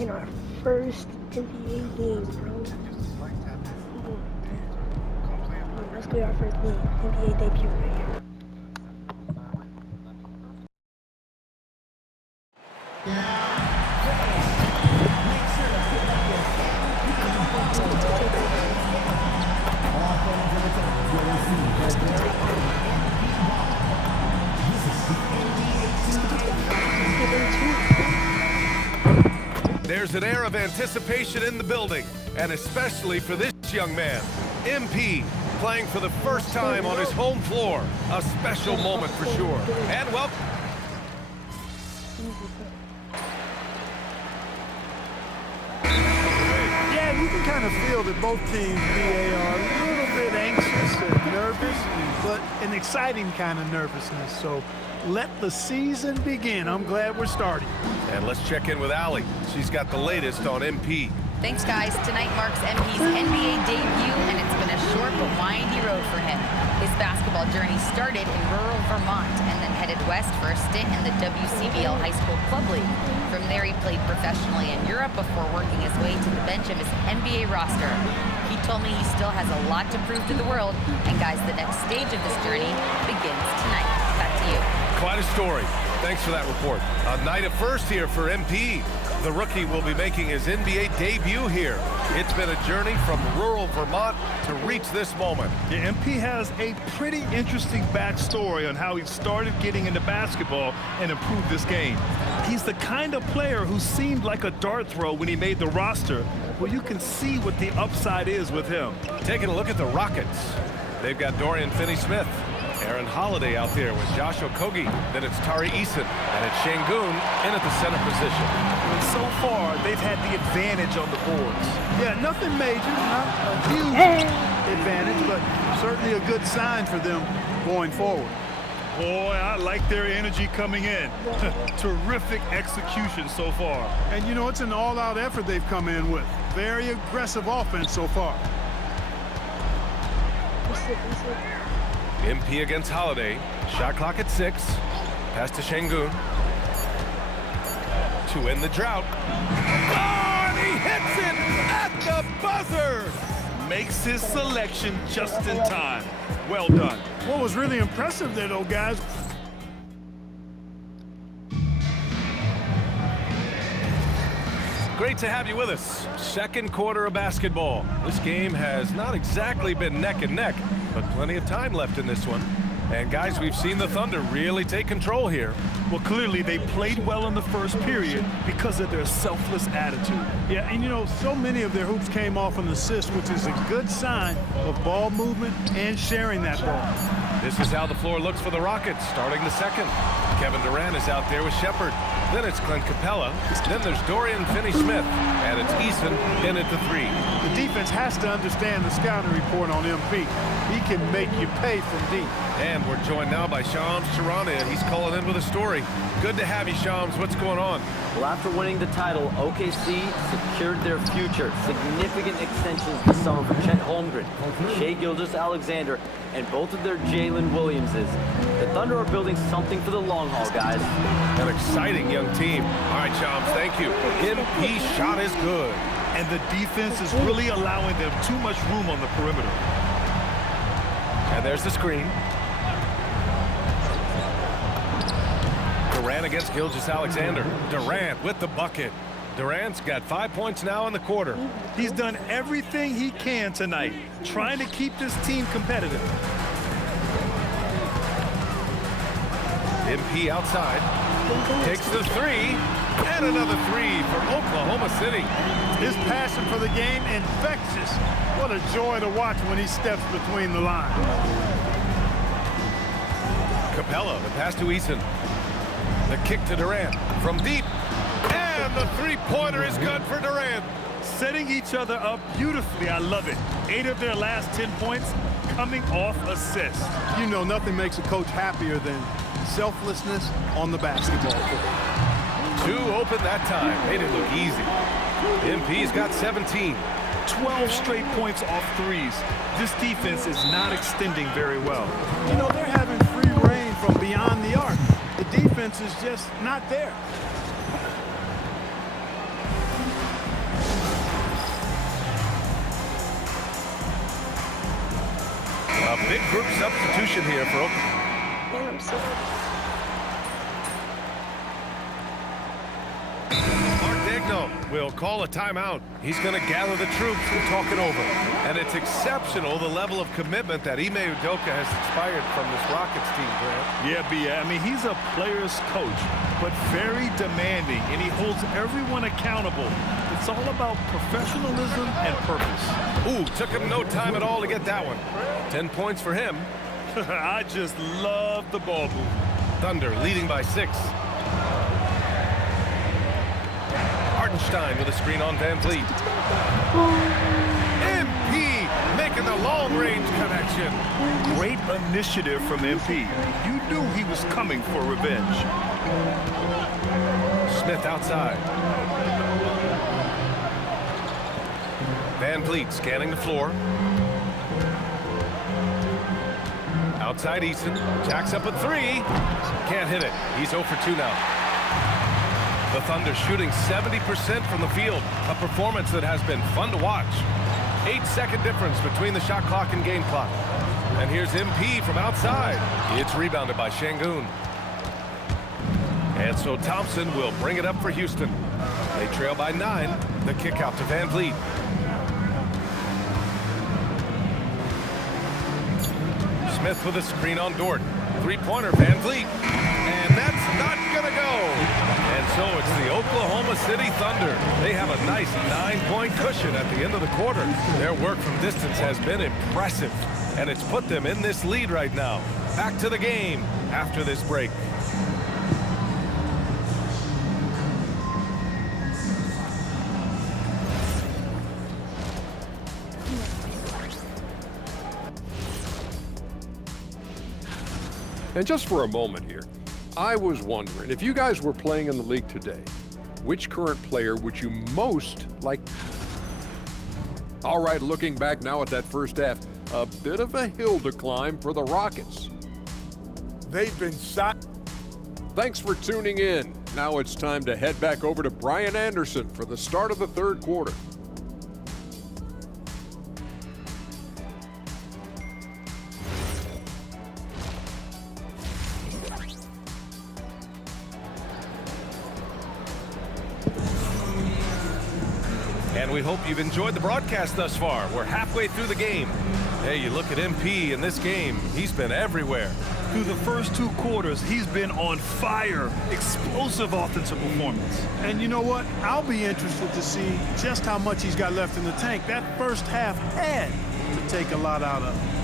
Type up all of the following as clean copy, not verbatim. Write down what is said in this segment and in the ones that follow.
in our first NBA game, bro. Let's go to our first game, NBA debut right here. There's an air of anticipation in the building, and especially for this young man, MP, playing for the first time on his home floor. A special moment for sure. And well, yeah, you can kind of feel that both teams, BA, are a little bit anxious and nervous, but an exciting kind of nervousness. So let the season begin. I'm glad we're starting. And let's check in with Allie. She's got the latest on MP. Thanks, guys. Tonight marks MP's NBA debut, and it's been a short but windy road for him. His basketball journey started in rural Vermont and then headed west for a stint in the WCBL High School Club League. From there, he played professionally in Europe before working his way to the bench of his NBA roster. He told me he still has a lot to prove to the world, and guys, the next stage of this journey begins tonight. Back to you. Quite a story. Thanks for that report. A night of first here for MP. The rookie will be making his NBA debut here. It's been a journey from rural Vermont to reach this moment. Yeah, MP has a pretty interesting backstory on how he started getting into basketball and improved this game. He's the kind of player who seemed like a dart throw when he made the roster. Well, you can see what the upside is with him. Taking a look at the Rockets. They've got Dorian Finney-Smith. Aaron Holiday out there with Josh Okogie. Then it's Tari Eason. And it's Şengün in at the center position. And so far, they've had the advantage on the boards. Yeah, nothing major, not a huge advantage, but certainly a good sign for them going forward. Boy, I like their energy coming in. Terrific execution so far. And, you know, it's an all-out effort they've come in with. Very aggressive offense so far. MP against Holiday. Shot clock at 6. Pass to Şengün. To end the drought. Oh, and he hits it at the buzzer! Makes his selection just in time. Well done. What was really impressive there, though, guys, Great to have you with us. Second quarter of basketball. This game has not exactly been neck and neck, but plenty of time left in this one. And guys, we've seen the Thunder really take control here. well, clearly they played well in the first period because of their selfless attitude. Yeah, and you know, so many of their hoops came off an assist, which is a good sign of ball movement and sharing that ball. This is how the floor looks for the Rockets, starting the second. Kevin Durant is out there with Shepard. Then it's Clint Capella. Then there's Dorian Finney-Smith. And it's Eason in at the three. The defense has to understand the scouting report on MP. He can make you pay from deep. And we're joined now by Shams Charania, and he's calling in with a story. Good to have you, Shams. What's going on? Well, after winning the title, OKC secured their future. Significant extensions this summer for Chet Holmgren, Shai Gilgeous-Alexander, and both of their Jalen Williamses. The Thunder are building something for the long haul, guys. An exciting young team. All right, Shams, thank you. MP shot is good. And the defense is really allowing them too much room on the perimeter. And there's the screen. Durant against Gilgeous-Alexander. Durant with the bucket. Durant's got 5 points now in the quarter. He's done everything he can tonight, trying to keep this team competitive. MP outside. Takes the three. And another three for Oklahoma City. His passion for the game, infectious. What a joy to watch when he steps between the lines. Capella, the pass to Eason. The kick to Durant from deep. And the three-pointer is good for Durant. Setting each other up beautifully. I love it. 8 of their last 10 points coming off assists. You know, nothing makes a coach happier than selflessness on the basketball court. 2 open that time. Made it look easy. MP's got 17. 12 straight points off threes. This defense is not extending very well. You know, they're having free reign from beyond the arc. The defense is just not there. group substitution here for Oklahoma. Man, I'm so Will call a timeout. He's going to gather the troops and talk it over. And it's exceptional, the level of commitment that Ime Udoka has inspired from this Rockets team, Grant. Yeah, B. I mean, he's a player's coach, but very demanding, and he holds everyone accountable. It's all about professionalism and purpose. Ooh, took him no time at all to get that one. 10 points for him. I just love the ball move. Thunder leading by 6. Hartenstein with a screen on Van Vliet. MP making the long-range connection. Great initiative from MP. You knew he was coming for revenge. Smith outside. Van Vliet scanning the floor. Outside Easton. Jacks up a 3. Can't hit it. He's 0 for 2 now. The Thunder shooting 70% from the field, a performance that has been fun to watch. 8-second difference between the shot clock and game clock. And here's MP from outside. It's rebounded by Şengün. And so Thompson will bring it up for Houston. They trail by 9. The kick out to Van Vliet. Smith with a screen on Dort. Three-pointer, Van Vliet. And that's not gonna go. And so it's the Oklahoma City Thunder. They have a nice 9-point cushion at the end of the quarter. Their work from distance has been impressive, and it's put them in this lead right now. Back to the game after this break. And just for a moment here, I was wondering, if you guys were playing in the league today, which current player would you most like? All right, looking back now at that first half, a bit of a hill to climb for the Rockets. They've been shot. Thanks for tuning in. Now it's time to head back over to Brian Anderson for the start of the third quarter. And we hope you've enjoyed the broadcast thus far. We're halfway through the game. Hey, you look at MP in this game, he's been everywhere. Through the first 2 quarters, he's been on fire. Explosive offensive performance. And you know what? I'll be interested to see just how much he's got left in the tank. That first half had to take a lot out of him.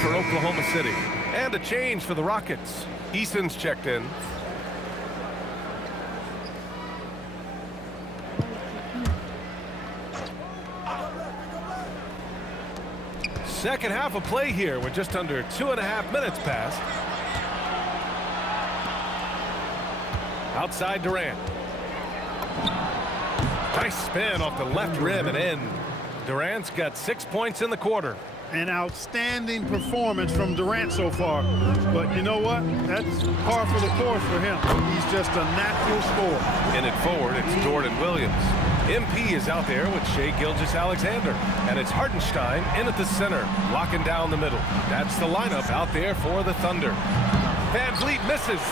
For Oklahoma City. And a change for the Rockets. Easton's checked in. Second half of play here with just under 2.5 minutes passed. Outside Durant. Nice spin off the left rim and in. Durant's got 6 points in the quarter. An outstanding performance from Durant so far. But you know what? That's par for the course for him. He's just a natural scorer. In it forward, it's Dort and Williams. MP is out there with Shai Gilgeous-Alexander. And it's Hartenstein in at the center, locking down the middle. That's the lineup out there for the Thunder. Van Vliet misses.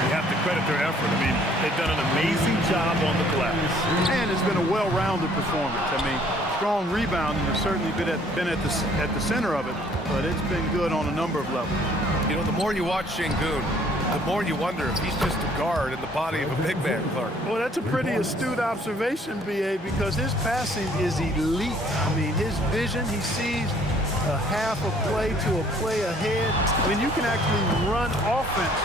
You have to credit their effort. I mean, they've done an amazing job on the glass. And it's been a well-rounded performance. I mean, strong rebounding has certainly been at the center of it, but it's been good on a number of levels. You know, the more you watch Şengün, the more you wonder if he's just a guard in the body of a big man, Clark. Well, that's a pretty astute observation, B.A., because his passing is elite. I mean, his vision, he sees a half a play to a play ahead. I mean, you can actually run offense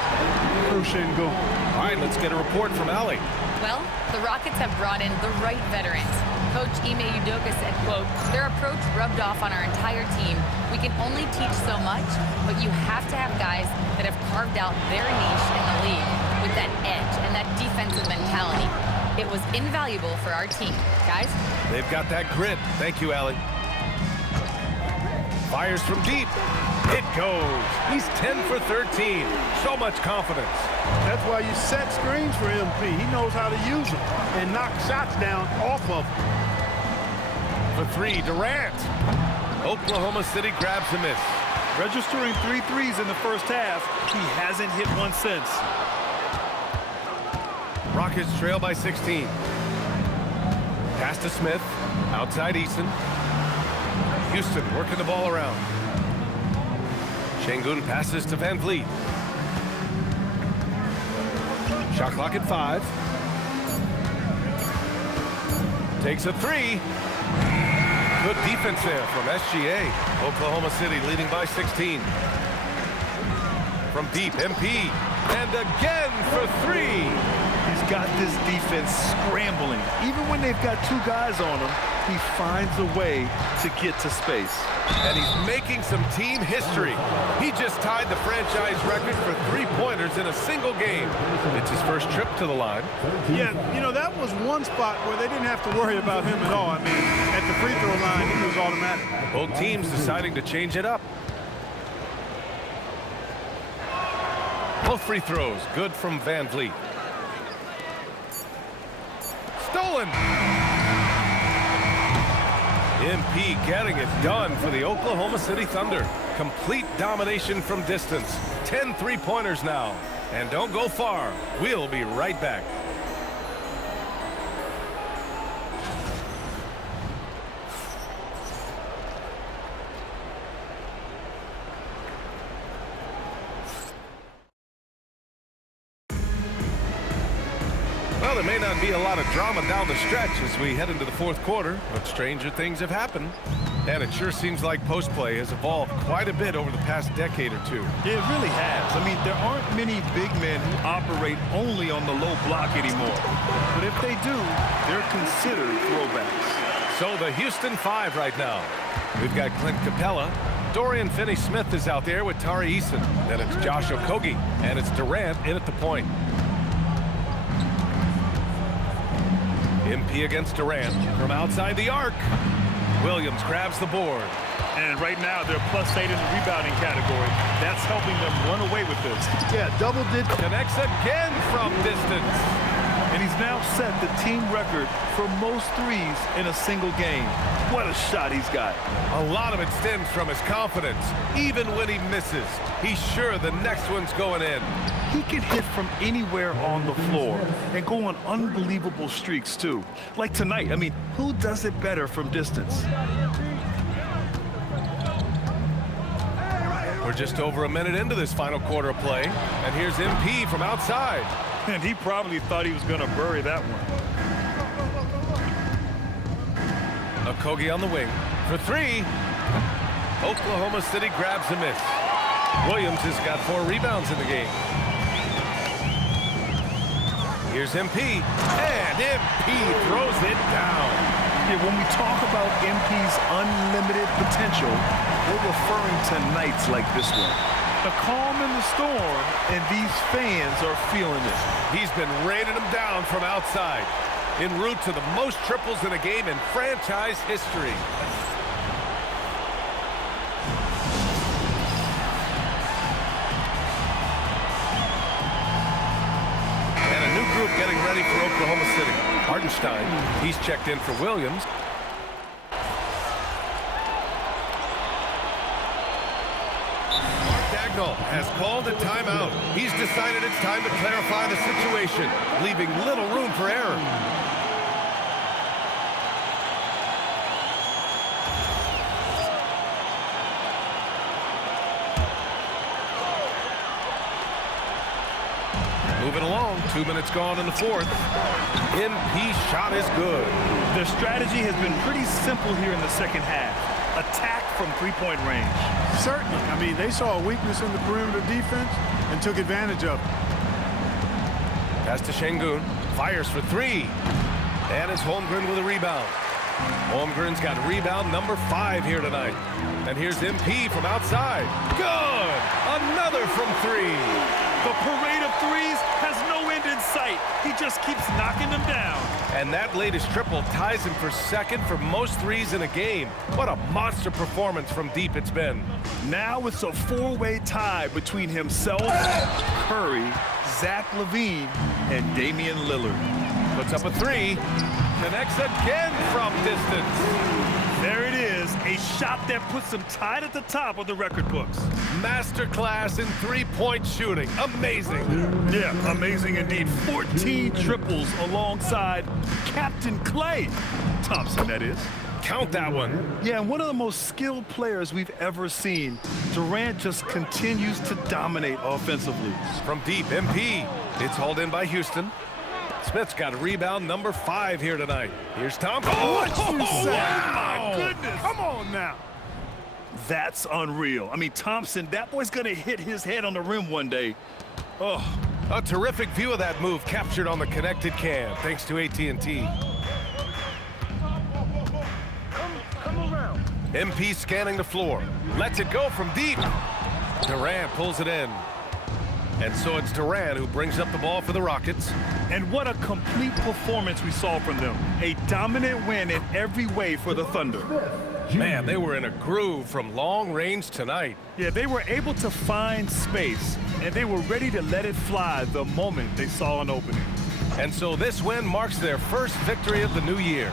through Şengün. All right, let's get a report from Allie. Well, the Rockets have brought in the right veterans. Coach Ime Udoka said, quote, their approach rubbed off on our entire team. We can only teach so much, but you have to have guys that have carved out their niche in the league with that edge and that defensive mentality. It was invaluable for our team. Guys? They've got that grit. Thank you, Allie. Fires from deep. It goes. He's 10 for 13. So much confidence. That's why you set screens for MP. He knows how to use them and knock shots down off of them. For three, Durant. Oklahoma City grabs a miss. Registering 3 threes in the first half. He hasn't hit one since. Rockets trail by 16. Pass to Smith. Outside Eason. Houston working the ball around. Şengün passes to Van Vliet. Shot clock at 5. Takes a three. Good defense there from SGA. Oklahoma City leading by 16. From deep, MP. And again for three. He's got this defense scrambling. Even when they've got 2 guys on him, he finds a way to get to space. And he's making some team history. He just tied the franchise record for three-pointers in a single game. It's his first trip to the line. Yeah, you know, that was one spot where they didn't have to worry about him at all. I mean, at the free throw line, he was automatic. Both teams deciding to change it up. Both free throws good from Van Vliet. Stolen. MP getting it done for the Oklahoma City Thunder. Complete domination from distance. 10 three-pointers now. And don't go far. We'll be right back. Well, there may not be a lot of drama down the stretch as we head into the fourth quarter, but stranger things have happened. And it sure seems like post play has evolved quite a bit over the past decade or two. Yeah, it really has. I mean, there aren't many big men who operate only on the low block anymore. But if they do, they're considered throwbacks. So the Houston 5 right now. We've got Clint Capella. Dorian Finney-Smith is out there with Tari Eason. Then it's Josh Okogie, and it's Durant in at the point. MP against Durant from outside the arc. Williams grabs the board. And right now, they're +8 in the rebounding category. That's helping them run away with this. Yeah, double digit. Connects again from distance. And he's now set the team record for most threes in a single game. What a shot he's got. A lot of it stems from his confidence. Even when he misses, he's sure the next one's going in. He can hit from anywhere on the floor and go on unbelievable streaks, too. Like tonight. I mean, who does it better from distance? We're just over a minute into this final quarter of play. And here's MP from outside. And he probably thought he was going to bury that one. Okogie on the wing for three. Oklahoma City grabs a miss. Williams has got 4 rebounds in the game. Here's MP, and MP throws it down. Yeah, when we talk about MP's unlimited potential, we're referring to nights like this one. The calm in the storm, and these fans are feeling it. He's been raining them down from outside, en route to the most triples in a game in franchise history. And a new group getting ready for Oklahoma City. Hartenstein, he's checked in for Williams. Has called a timeout. He's decided it's time to clarify the situation, leaving little room for error. Moving along, 2 minutes gone in the fourth. MP shot is good. Their strategy has been pretty simple here in the second half. Attack from three-point range. Certainly. I mean, they saw a weakness in the perimeter defense and took advantage of it. Pass to Şengün. Fires for 3. And it's Holmgren with a rebound. Holmgren's got rebound number 5 here tonight. And here's MP from outside. Good! Another from 3. The parade of threes has no end in in sight. He just keeps knocking them down. And that latest triple ties him for second for most threes in a game. What a monster performance from deep it's been. Now it's a four-way tie between himself, Curry, Zach LaVine, and Damian Lillard. Puts up a three. Connects again from distance. There it is, a shot that puts him tied at the top of the record books. Masterclass in three-point shooting. Amazing. Yeah, amazing indeed. 14 triples alongside Captain Klay Thompson, that is. Count that one. Yeah, and one of the most skilled players we've ever seen. Durant just continues to dominate offensively. From deep, MP. It's hauled in by Houston. Smith's got a rebound number 5 here tonight. Here's Thompson. What you say? Wow. My goodness. Come on now. That's unreal. I mean, Thompson, that boy's going to hit his head on the rim one day. Oh. A terrific view of that move captured on the connected cam, thanks to AT&T. Come around. MP scanning the floor. Lets it go from deep. Durant pulls it in. And so it's Durant who brings up the ball for the Rockets. And what a complete performance we saw from them. A dominant win in every way for the Thunder. Man, they were in a groove from long range tonight. Yeah, they were able to find space, and they were ready to let it fly the moment they saw an opening. And so this win marks their first victory of the new year.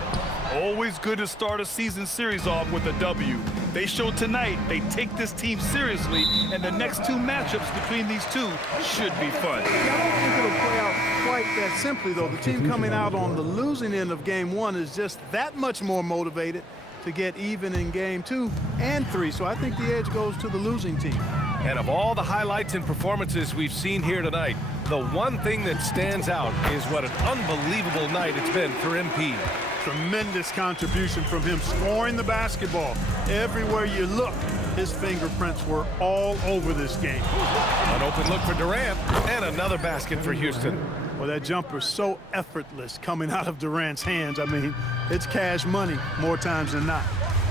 Always good to start a season series off with a W. They showed tonight they take this team seriously, and the next two matchups between these two should be fun. I don't think it'll play out quite that simply, though. The team coming out on the losing end of game 1 is just that much more motivated to get even in game 2 and 3. So I think the edge goes to the losing team. And of all the highlights and performances we've seen here tonight, the one thing that stands out is what an unbelievable night it's been for MP. Tremendous contribution from him scoring the basketball. Everywhere you look, his fingerprints were all over this game. An open look for Durant and another basket for Houston. Well, that jumper's so effortless coming out of Durant's hands. I mean, it's cash money more times than not.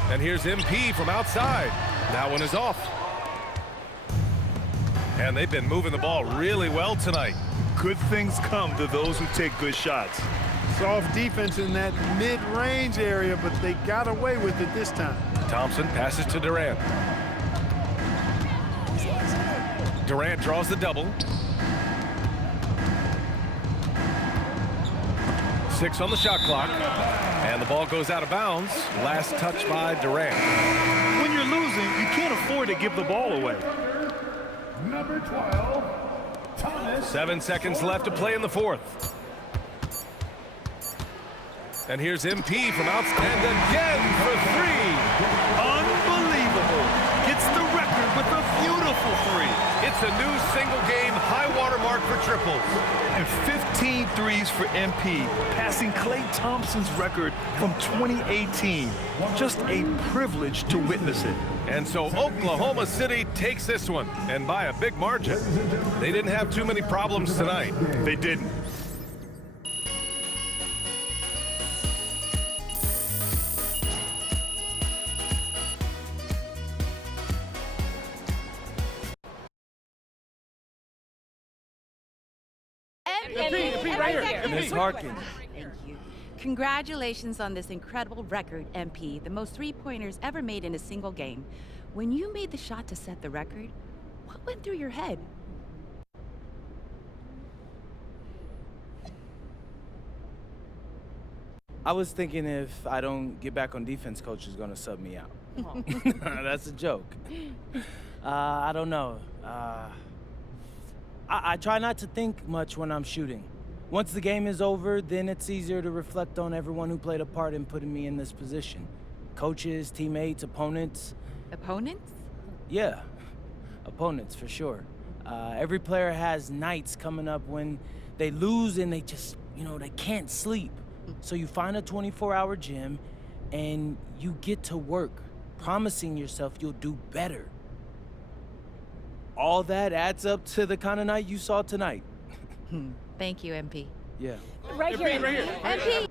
And here's MP from outside. That one is off. And they've been moving the ball really well tonight. Good things come to those who take good shots. Soft defense in that mid-range area, but they got away with it this time. Thompson passes to Durant. Durant draws the double. 6 on the shot clock. And the ball goes out of bounds. Last touch by Durant. When you're losing, you can't afford to give the ball away. Number 12, Thomas. 7 seconds left to play in the fourth. And here's MP from outside again for 3. Unbelievable. Gets the record with a beautiful 3. It's a new single-game high-water mark for triples. And 15 threes for MP, passing Klay Thompson's record from 2018. Just a privilege to witness it. And so Oklahoma City takes this one, and by a big margin. They didn't have too many problems tonight. They didn't. Ms. Harkin. Thank you. Congratulations on this incredible record, MP. The most three-pointers ever made in a single game. When you made the shot to set the record, what went through your head? I was thinking if I don't get back on defense, coach is going to sub me out. That's a joke. I don't know. I try not to think much when I'm shooting. Once the game is over, then it's easier to reflect on everyone who played a part in putting me in this position. Coaches, teammates, opponents. Opponents? Yeah, opponents for sure. Every player has nights coming up when they lose and they just, they can't sleep. So you find a 24-hour gym and you get to work, promising yourself you'll do better. All that adds up to the kind of night you saw tonight. Thank you, MP. Yeah. Right here. MP!